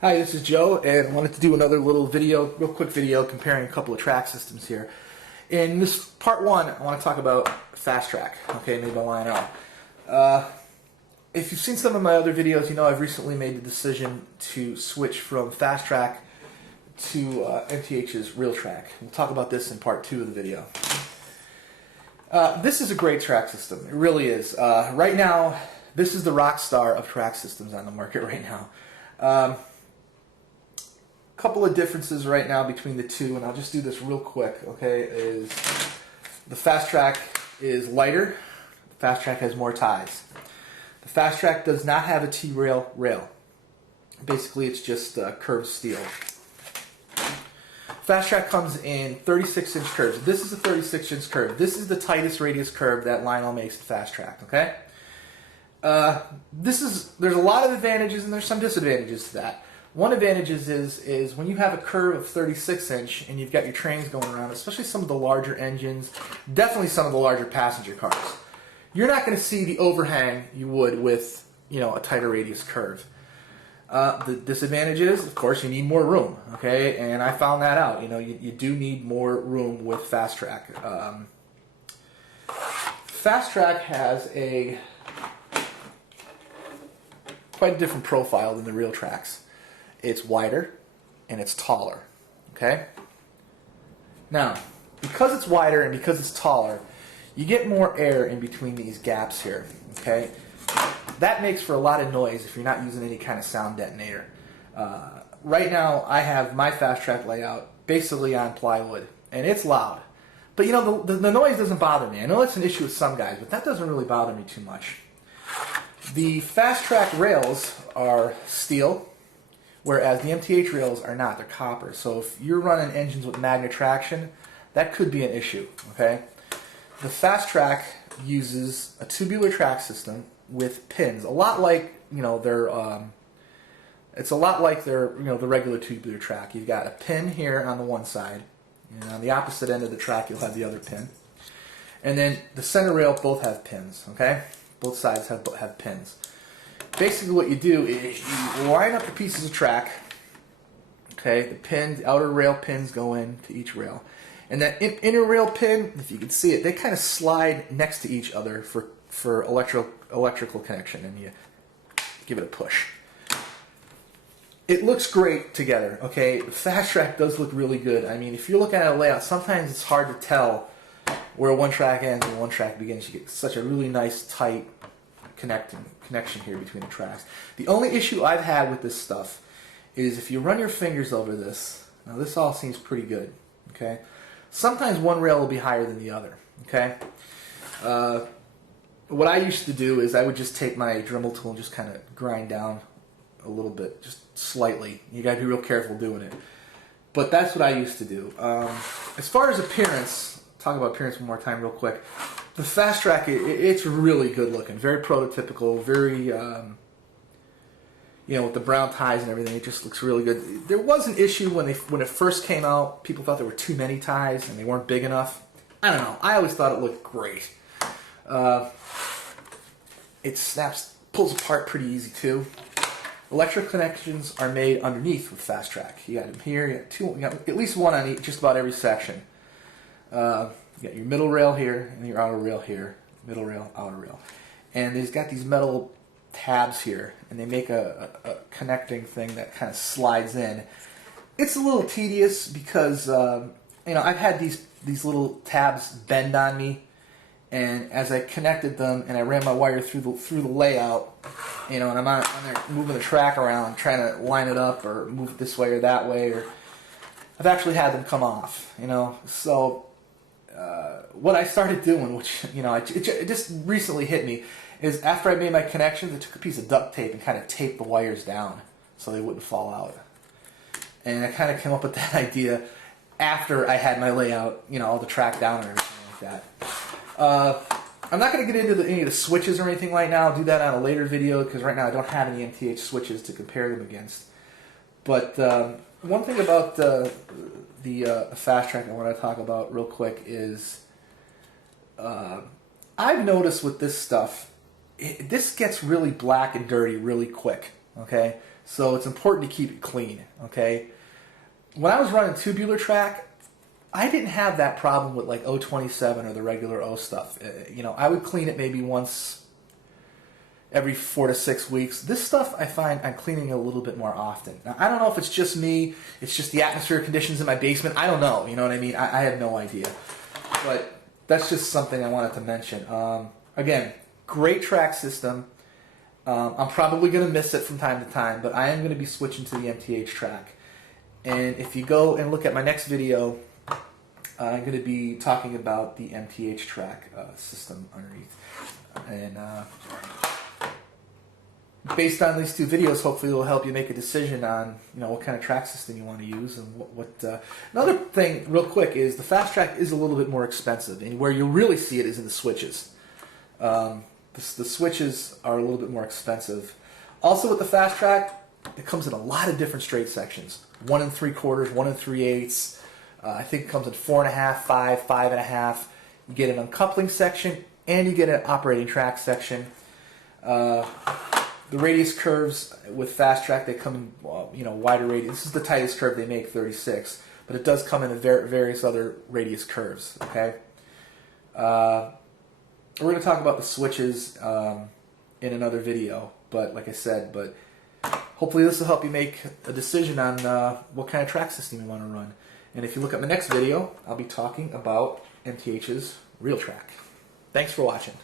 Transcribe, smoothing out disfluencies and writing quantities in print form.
Hi, this is Joe, and I wanted to do another little video, real quick video, comparing a couple of track systems here. In this part one, I want to talk about Fastrack, okay, made by Lionel. If you've seen some of my other videos, you know I've recently made the decision to switch from Fastrack to MTH's Realtrax. We'll talk about this in part two of the video. This is a great track system, it really is. Right now, this is the rock star of track systems on the market right now. Couple of differences right now between the two, and I'll just do this real quick, okay, is the Fastrack is lighter, the Fastrack has more ties. The Fastrack does not have a T-rail rail. Basically, it's just curved steel. Fastrack comes in 36-inch curves. This is a 36-inch curve. This is the tightest radius curve that Lionel makes the Fastrack, okay? There's a lot of advantages and there's some disadvantages to that. One advantage is when you have a curve of 36-inch and you've got your trains going around, especially some of the larger engines, definitely some of the larger passenger cars, you're not going to see the overhang you would with, you know, a tighter radius curve. The disadvantage is, of course, you need more room, okay? And I found that out. You know, you do need more room with Fastrack. Fastrack has quite a different profile than the Realtrax. It's wider and it's taller, okay? Now, because it's wider and because it's taller, you get more air in between these gaps here, okay? That makes for a lot of noise if you're not using any kind of sound detonator. Right now, I have my Fastrack layout basically on plywood, and it's loud. But you know, the noise doesn't bother me. I know it's an issue with some guys, but that doesn't really bother me too much. The Fastrack rails are steel, whereas the MTH rails are not, they're copper. So if you're running engines with magnet traction, that could be an issue, okay? The Fastrack uses a tubular track system with pins, a lot like, you know, it's a lot like their, you know, the regular tubular track. You've got a pin here on the one side, and on the opposite end of the track you'll have the other pin. And then the center rail both have pins, okay? Both sides have pins. Basically what you do is you line up the pieces of track, okay, the outer rail pins go into each rail. And that inner rail pin, if you can see it, they kind of slide next to each other for electrical connection, and you give it a push. It looks great together, okay? The Fastrack does look really good. I mean, if you're looking at a layout, sometimes it's hard to tell where one track ends and one track begins. You get such a really nice, tight connection here between the tracks. The only issue I've had with this stuff is if you run your fingers over this, now this all seems pretty good, okay? Sometimes one rail will be higher than the other, okay? What I used to do is I would just take my Dremel tool and just kind of grind down a little bit, just slightly. You gotta be real careful doing it. But that's what I used to do. As far as appearance, talk about appearance one more time real quick. The Fastrack, it's really good looking, very prototypical, very, you know, with the brown ties and everything, it just looks really good. There was an issue when it first came out. People thought there were too many ties and they weren't big enough. I don't know. I always thought it looked great. It pulls apart pretty easy too. Electric connections are made underneath with Fastrack. You got them here. You got at least one on just about every section. You got your middle rail here and your outer rail here. Middle rail, outer rail. And they've got these metal tabs here, and they make a connecting thing that kind of slides in. It's a little tedious because, you know, I've had these little tabs bend on me, and as I connected them and I ran my wire through the layout, you know, and I'm on there moving the track around, trying to line it up or move it this way or that way, or I've actually had them come off, you know. So what I started doing, which, you know, it just recently hit me, is after I made my connections, I took a piece of duct tape and kind of taped the wires down so they wouldn't fall out. And I kind of came up with that idea after I had my layout, you know, all the track down and everything like that. I'm not going to get into any of the switches or anything right now. I'll do that on a later video because right now I don't have any MTH switches to compare them against. But one thing about the Fastrack I want to talk about real quick is I've noticed with this stuff, this gets really black and dirty really quick, okay? So it's important to keep it clean, okay? When I was running tubular track, I didn't have that problem with like 027 or the regular O stuff. You know, I would clean it maybe once every 4 to 6 weeks. This stuff I find I'm cleaning a little bit more often. Now, I don't know if it's just me, it's just the atmospheric conditions in my basement. I don't know, you know what I mean? I have no idea. But that's just something I wanted to mention. Again, great track system. I'm probably going to miss it from time to time, but I am going to be switching to the MTH track. And if you go and look at my next video, I'm going to be talking about the MTH track system underneath. And based on these two videos, hopefully it will help you make a decision on, you know, what kind of track system you want to use. And another thing, real quick, is the Fastrack is a little bit more expensive, and where you'll really see it is in the switches. The switches are a little bit more expensive. Also, with the Fastrack, it comes in a lot of different straight sections: 1 3/4, 1 3/8. I think it comes in 4.5, 5, 5.5. You get an uncoupling section, and you get an operating track section. The radius curves with Fastrack, they come in, you know, wider radius. This is the tightest curve they make, 36, but it does come in various other radius curves. Okay. We're going to talk about the switches in another video, but like I said, hopefully this will help you make a decision on what kind of track system you want to run. And if you look at my next video, I'll be talking about MTH's Realtrax. Thanks for watching.